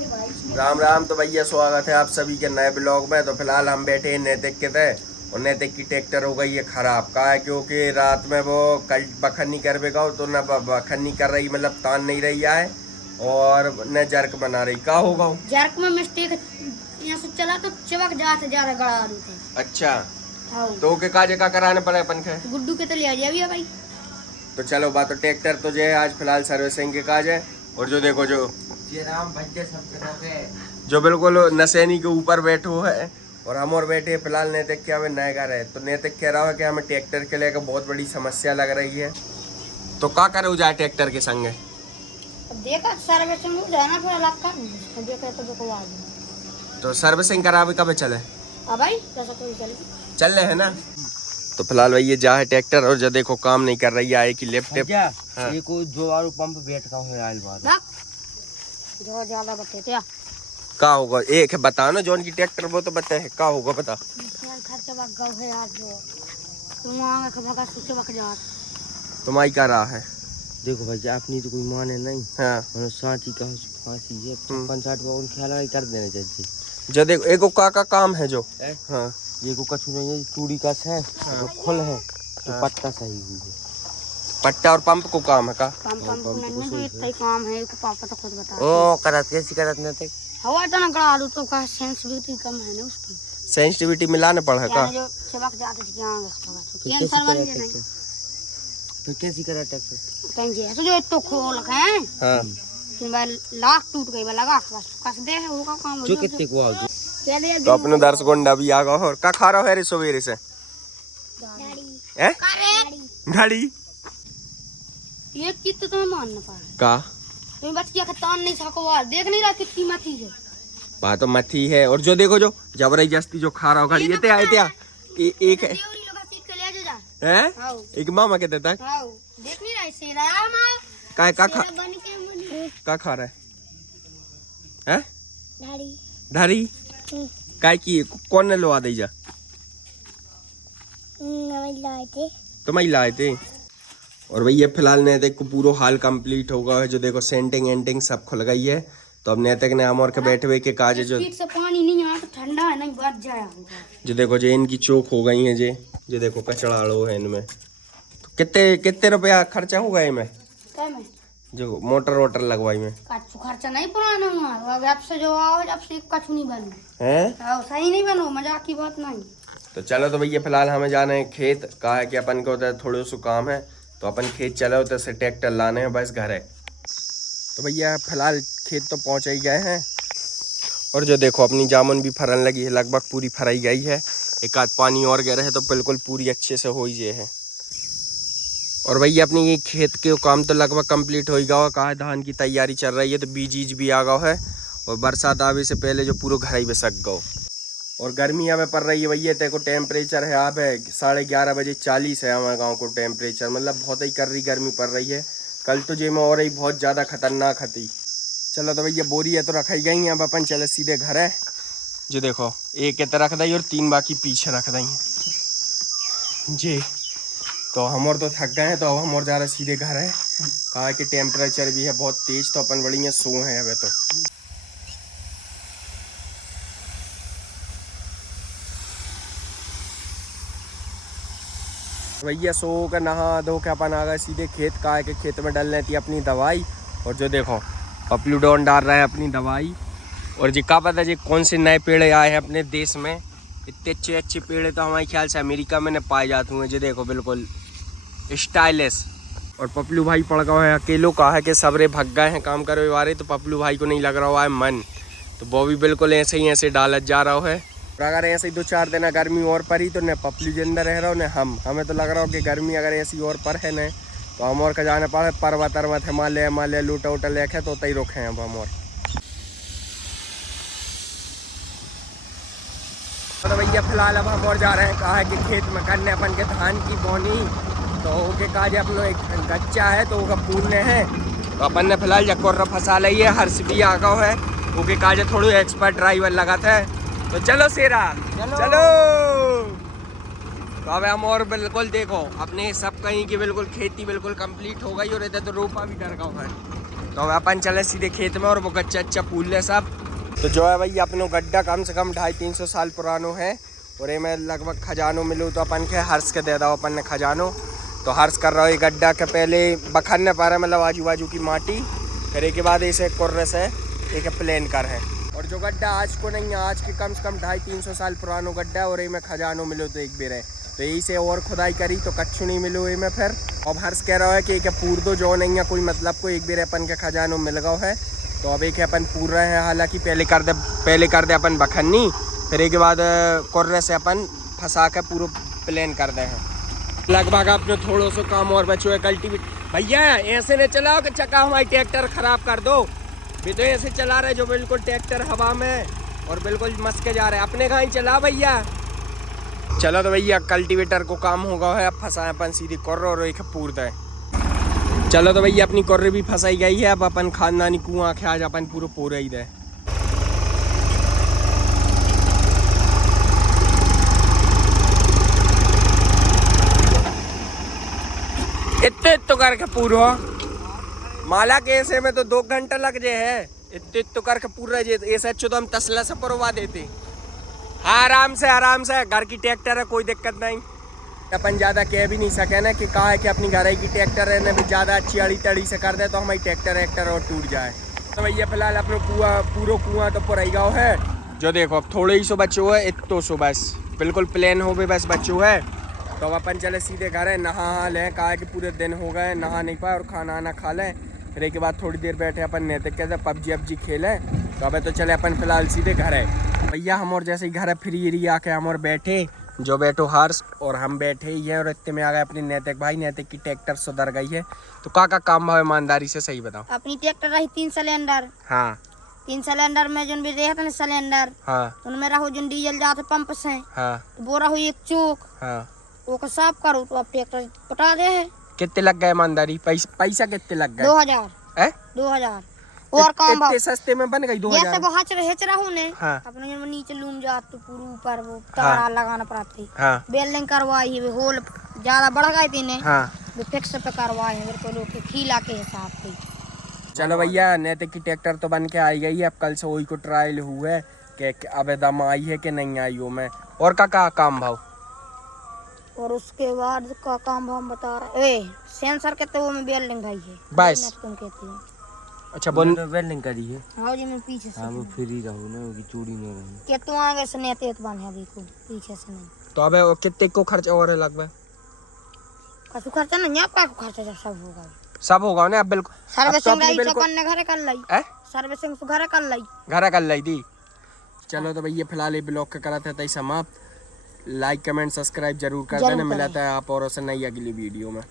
राम राम। तो भैया स्वागत है आप सभी के नए ब्लॉग में। तो फिलहाल हम बैठे हैं नैतिक के तय और नैतिक की ट्रैक्टर हो गई है खराब। का है क्योंकि रात में वो कल बखन्नी करवेगा तो न बखन्नी कर रही, मतलब तान नहीं रही है और न जर्क बना रही। का होगा जर्क में मिस्टेक यहाँ से चला तो चिपक जाते जा रहा गड़ा थे। अच्छा तो के काजे का कराने पड़े अपन के गुड्डू के तो ले आ भैया भाई। तो चलो बात। तो ट्रैक्टर तो जो है आज फिलहाल सर्विसिंग के काज है। और जो देखो जो बिल्कुल नशेनी के ऊपर बैठो है और हम और बैठे फिलहाल नैतिक के हमें नए घर है। तो नैतिक कह रहा है कि हमें ट्रैक्टर के लेकर बहुत बड़ी समस्या लग रही है। तो क्या करे जाए ट्रैक्टर के संगे? देखा सर्विसिंग हो जाए ना फिर अलग का देखा तो देखो आ तो सर्विसिंग करावे कब चले? अब भाई जैसा कोई चल रहे है ना। तो फिलहाल भाई ये जा है ट्रैक्टर और जो देखो काम नहीं कर रही है कि लिफ्ट ये को जो आरो पंप बैठ का है आइल बाद जो ज्यादा बचे थे का होगा एक है बता ना जोन की ट्रैक्टर वो तो बता है का होगा बता। खर्चा बक गया है यार जो तुम आगे का भगा सोचे बक जा तुम्हारी क्या रहा है? देखो भैया अपनी तो कोई माने नहीं। हाँ और सांची का फांसी है 50 में उन ख्याल कर देने चाहिए। जो देखो एको का काम है जो हाँ ये को कछु नहीं है चूड़ी का है तो खुल है तो पट्टा सही हुई है। पट्टा और पंप को काम है का? पंप नहीं तो इतना ही काम है को पापा तो खुद बता ओ करत कैसी करत न थे हवा तो ना गड़ा आलू तो का सेंसिटिविटी कम है ना उसकी। सेंसिटिविटी मिलाने पड़ा का जो चबक जाते थे यहाँ कैंसर वाली नहीं तो कैसी करा ट्रैक्टर कहीं ऐसे जो तो खोल है हाँ तीन बार लाख टूट गई लगा बस कस दे है वो का काम जो कितने को आओ क्या दे तो अपने दर्श गोंडा भी आ गया और का खा रहा है रे सवेरे से हैं गाड़ी ये कित तो मान ना पा का तुम बच क्या खतान नहीं सको वाल देख नहीं रहा कितनी मथी है बात तो मथी है। और जो देखो जो जबरदस्ती जो खा रहा होगा ये ते आए थे एक है देवरी लोग सीट के ले जा हैं हां एक मामा के देता हां देख नहीं रहा सेरा मां का बन के का खा रहा है हैं दाढ़ी धारी काय की कौन ने लवा दे जा तो मैं लाए थे। और भैया फिलहाल नैतिक को पूरा हाल कंप्लीट होगा है। जो देखो सेंटिंग एंटिंग सब खुल गई है। तो अब नैतिक ने अमर के बैठे हुए के काज जो से पानी नहीं आ तो ठंडा है नहीं बच जाया जो देखो जो इनकी चोक हो गई है जे जो देखो कचड़ा लो है इनमें। तो कितने रुपया खर्चा होगा इनमें जो मोटर वोटर लगवाई में? खर्चा नहीं पुराना हुआ अब से जो आओ जब से कछु नहीं बनो हैं सही नहीं बनो मजाक की बात नहीं। तो चलो तो भैया फिलहाल हमें जाना है खेत। कहा है कि अपन को उधर थोड़े सो काम है तो अपन खेत चले उधर से ट्रैक्टर लाने हैं बस घर है। तो भैया फिलहाल खेत तो पहुंच ही गए हैं। और जो देखो अपनी जामुन भी फरन लगी है, लगभग पूरी फराई गई है। एक आध पानी और गिरा है तो बिल्कुल पूरी अच्छे से हो ही है। और भैया अपनी ये खेत के काम तो लगभग कंप्लीट हो ही गया। कहा धान की तैयारी चल रही है तो बीज भी आ गया है और बरसात आवे से पहले जो पूरा घर ही में सक गो। और गर्मी हमें पड़ रही है भैया। देखो टेम्परेचर है यहाँ पे 11:30 बजे 40 है हमारे गांव को टेम्परेचर, मतलब बहुत ही कर रही गर्मी पड़ रही है। कल तो जे में और ही बहुत ज़्यादा खतरनाक थी। चलो तो भैया बोरी है तो रखाई गई हैं। अब अपन चले सीधे घर है। जो देखो एक इतना रख दी और 3 बाकी पीछे रख दी जी। तो हम और तो थक गए हैं तो अब हम और जा रहे सीधे घर है। कहा कि टेम्परेचर भी है बहुत तेज तो अपन बढ़िया सो है अब तो। भैया सो कर नहा धो के अपन आ गए सीधे खेत। का है कि खेत में डाल रही थी अपनी दवाई। और जो देखो पपलू डॉन डाल रहा है अपनी दवाई। और जी का पता जी कौन से नए पेड़ आए हैं अपने देश में। इतने अच्छे अच्छे पेड़ तो हमारे ख्याल से अमेरिका में न पाए जाते हैं। जो देखो बिल्कुल स्टाइलिश। और पपलू भाई पड़ गया है अकेलो। कहा है कि सबरे भग गए हैं काम करे वाले तो पपलू भाई को नहीं लग रहा है मन। तो वो भी बिल्कुल ऐसे ही ऐसे डालत जा रहा है। और अगर ऐसे ही 2-4 दिन गर्मी और पड़ी तो न पपलू के अंदर रह रहा हो न हमें तो लग रहा हो कि गर्मी अगर ऐसी और पर है न तो हम और का जाने पड़े पर्वत अर्वत हिमालय लूटा उटा लेखे तो ही रोके हैं अब हम। और तो भैया फिलहाल अब हम और जा रहे हैं। कहा है कि खेत में करने अपन के धान की बोनी तो ओके काज अपनो एक गच्चा है तो वो पूरने हैं। तो अपन ने फिलहाल जकोर फंसा ली है। हर्ष भी आ गया है ओके काज थोड़ी एक्सपर्ट ड्राइवर लगा था। तो चलो शेरा चलो। तो अब हम और बिल्कुल देखो अपने सब कहीं की बिल्कुल खेती बिल्कुल कंप्लीट हो गई और इधर तो रोपा भी डर गया है। तो अब अपन चले सीधे खेत में और वो कच्चा अच्छा फूल ले सब। तो जो है भैया अपनो गड्ढा कम से कम 250-300 साल पुरानो है और ये में लगभग खजानो मिलूँ तो अपन के हर्ष के दे दो अपन ने खजानो। तो हर्ष कर रहा हो ये गड्ढा के पहले बखरने पा रहा है, मतलब आजू बाजू की माटी, फिर एक के बाद ऐसे कुर्रे से एक प्लेन कर है। और जो गड्ढा आज को नहीं है, आज के कम से कम 250-300 साल पुरानो गड्ढा और ये में खजानो मिलो तो एक बेर है। तो यही से और खुदाई करी तो कच्छु नहीं मिलो ये में फिर। अब हर्ष कह रहा है कि एक पूर दो जो नहीं है कोई मतलब को, एक बेर अपन के खजानो मिल गया है। तो अब एक अपन पूर रहे हैं, हालांकि पहले कर दे अपन बखन्नी, फिर एक के बाद कुर्रे से अपन फंसा के पूरा प्लेन कर दे हैं। लगभग अपने थोड़ा सा काम और बचो है कल्टीवेट। भैया ऐसे नहीं चलाओ कि चक्का हमारी ट्रैक्टर खराब कर दो। भी तो ऐसे चला रहे जो बिल्कुल ट्रैक्टर हवा में और बिल्कुल मस्त के जा रहे हैं, अपने कहाँ ही चला भैया। चलो तो भैया कल्टीवेटर को काम होगा है, अब फंसा अपन सीधी कुर्र और एक पूर दे। चलो तो भैया अपनी कुर्र भी फंसाई गई है, अब अपन खानदानी कुआं के आज अपन पूरा पूरा ही दे। इतने तो करके पूरा माला के ऐसे में तो 2 घंटा लग जाए है, इतने करके पूरा जे ऐसे अच्छो तो हम तसला से परवा देते। हाँ आराम से घर की ट्रैक्टर है, कोई दिक्कत नहीं। अपन ज़्यादा कह भी नहीं सके ना कि कहा है कि अपनी घर की ट्रैक्टर है ना, भी ज़्यादा अच्छी अड़ी तड़ी से कर दे तो हमारी ट्रैक्टर और टूट जाए। तो भैया फिलहाल अपने पूरा कुआं तो पुराई गाँव है। जो देखो अब थोड़े ही सो बच्चों है, इतो सो बस बिल्कुल प्लेन हो गए बस बच्चों है। तो अब अपन चले सीधे घर है, नहा लें, कहा कि पूरे दिन हो गए नहा नहीं पाए और खाना आना खा लें। फिर एक के बाद थोड़ी देर बैठे अपन नैतिक कैसे PUBG खेलें। तो अब तो चले अपन फिलहाल सीधे घर है। भैया हम और जैसे ही घर है फ्री आके हम और बैठे, जो बैठो हर्ष और हम बैठे ही हैं और इतने में आ गए अपनी नैतिक भाई। नैतिक की ट्रैक्टर सुधर गई है। तो का काम भाव ईमानदारी से सही बताओ। अपनी ट्रैक्टर रही 3 सिलेंडर। हाँ 3 सिलेंडर में जो भी रहते ना सिलेंडर, हाँ उनमें रहो जो डीजल जाते पंप से, हाँ तो वो रहो एक चौक, हाँ वो को साफ करो तो अब ट्रैक्टर पटा दे है। कितने लग गए ईमानदारी? पैसा कितने लग गए? 2000 है 2000 और काम इतने सस्ते में बन गई 2000। जैसे वो हच रहो ने हाँ। अपने जो नीचे लूम जात तो पूरे ऊपर वो तारा लगाना पड़ती। हाँ बेल्डिंग करवाई है, होल ज्यादा बढ़ गए थे ने, हाँ वो फिक्स पे करवाए हैं बिल्कुल लोग खीला के हिसाब से। चलो भैया नैतिक की ट्रैक्टर तो बन के आई गई है। अब कल से वही को ट्रायल हुआ है कि अब दम आई है कि नहीं आई हो में। और का काम भाव? और उसके बाद का काम हम बता रहे सेंसर के तो वो में बेल्डिंग भाई है बस। तुम कहती हो। अच्छा बोल वेल्डिंग करी है। हाँ जी मैं पीछे से। हाँ वो फ्री रहू ना, वो चूड़ी नहीं रही। के तू आगे से नेते तो बन है देखो पीछे से नहीं। तो अब कितने को खर्चा और है लगभग? कसु खर्चा नहीं आपका खर्चा जब सब होगा सब होगा ना अब बिल्कुल। सर्विसिंग लाई तो अपन ने घर कर लाई है, सर्विसिंग तो घर कर लाई। घर कर लाई थी। चलो तो भैया फिलहाल ये ब्लॉग का करा था समाप्त। लाइक कमेंट सब्सक्राइब जरूर कर देना। मिलाता है आप और से नई अगली वीडियो में।